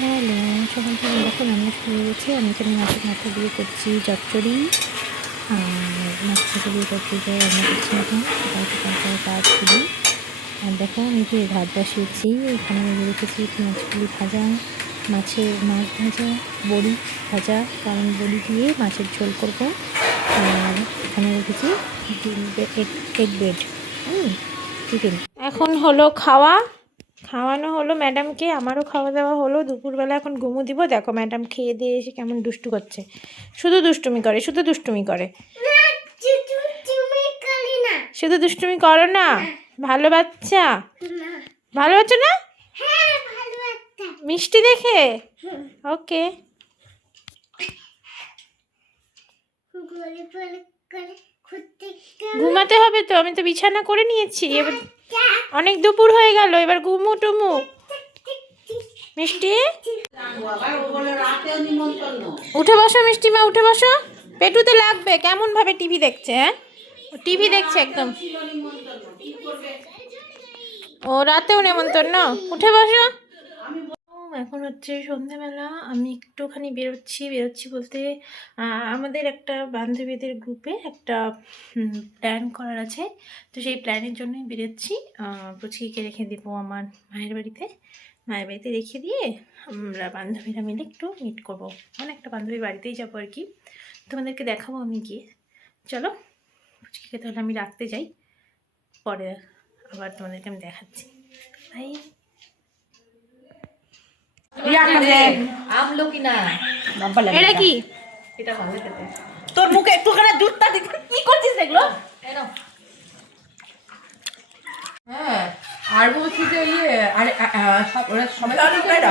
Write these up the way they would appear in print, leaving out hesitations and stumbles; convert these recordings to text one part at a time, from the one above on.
Hello, সকাল থেকে দেখুন আমরা শুরু গেছি। আমি এখানে মাছের মাথা দিয়ে করছি চচ্চড়ি, আর মাছের মাথা দিয়ে চচ্চড়িটা রান্না করছি এখন। তারপর কাজ শুরু। আর দেখো আমি যে ভাত বসিয়েছি, এখানে আমি রেখেছি পেঁয়াজগুলি ভাজা, মাছ ভাজা, বড়ি ভাজা, কারণ বড়ি দিয়ে মাছের ঝোল করবো। আর এখানে রেখেছি এগ ব্রেড, চিকেন। এখন হলো খাওয়ানো হলো ম্যাডামকে, আমারও খাওয়া দাওয়া হলো। দুপুরবেলা এখন ঘুমো দিব। দেখো ম্যাডাম খেয়ে দিয়ে এসে কেমন দুষ্টু করছে, শুধু দুষ্টুমি করে শুধু দুষ্টুমি করো না। ভালো বাচ্চা না, মিষ্টি দেখে। ওকে, ঘুমাতে হবে তো, আমি তো বিছানা করে নিয়েছি। এবার অনেক দুপুর হয়ে গেল, এবার ঘুমু টুমু। মিষ্টি উঠে বসো, মিষ্টি মা উঠে বসো। পেটুতে লাগবে। কেমন ভাবে টিভি দেখছে? হ্যাঁ, টিভি দেখছে একদম। ও রাতেও নেমন্তন্ন। উঠে বসো। এখন হচ্ছে সন্ধ্যাবেলা। আমি একটুখানি বেরোচ্ছি বলতে আমাদের একটা বান্ধবীদের গ্রুপে একটা প্ল্যান করার আছে। তো সেই প্ল্যানের জন্যই বেরোচ্ছি। পুচকিকে রেখে দেবো আমার মায়ের বাড়িতে রেখে দিয়ে আমরা বান্ধবীরা মিলে একটু মিট করবো। মানে একটা বান্ধবীর বাড়িতেই যাবো আর কি। তোমাদেরকে দেখাবো আমি গিয়ে। চলো পুচকিকে তাহলে আমি রাখতে যাই, পরে আবার তোমাদেরকে আমি দেখাচ্ছি। ভাই এটা কি? তোর মুখে একটুখানি দুধটা দিতে কি করছিস এগুলো? হ্যাঁ, আর বলছি যে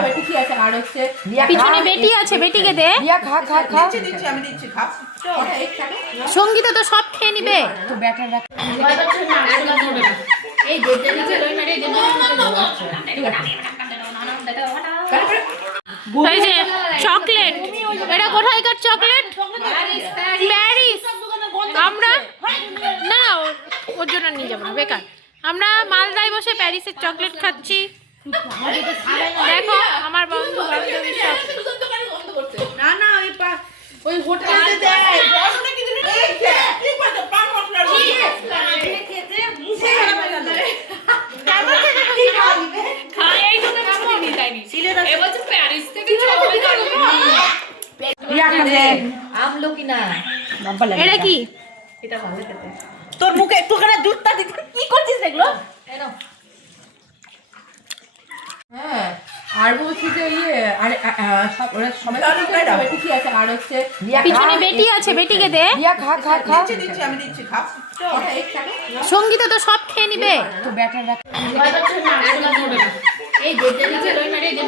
বেটি আছে, আর হচ্ছে পিছনে বেটি আছে, বেটিকে দে। আমি দিচ্ছি খা। সঙ্গীতা তো সব খেয়ে নিবে। তো ব্যাটার রাখ। এই যে চকলেট, এটা কোথায়কার চকলেট? প্যারিস। আমরা না, ওর জন্য নিয়ে যাবো না, বেকার। আমরা মালদায় বসে প্যারিসের চকলেট খাচ্ছি। দেখো আমার বন্ধু বান্ধবী সব। না না, ওই হোটেলে দেয় বড়টা কিন্তু এই যে ঠিক আছে, পান মশলা দিয়ে খেতে মুখে কেমন থেকে কি খাইবে? খায় এই জন্য কিছু নিয়ে যায়নি। এবার তো প্যারিস থেকে চকলেট আনবে। আমলকি না, এটা কি? এটা ভালো খেতে। তোর মুখে একটুখানি দুধটা দিতে কি করছিস এগুলো? হ্যাঁ, আর বলছি যে বেটি আছে, আর হচ্ছে পিছনে বেটি আছে, বেটিকে দে। আমি দিচ্ছি খা। সঙ্গীতা তো সব খেয়ে নিবে। তো ব্যাটার রাখ। এই যে নিচে লই মেরে যে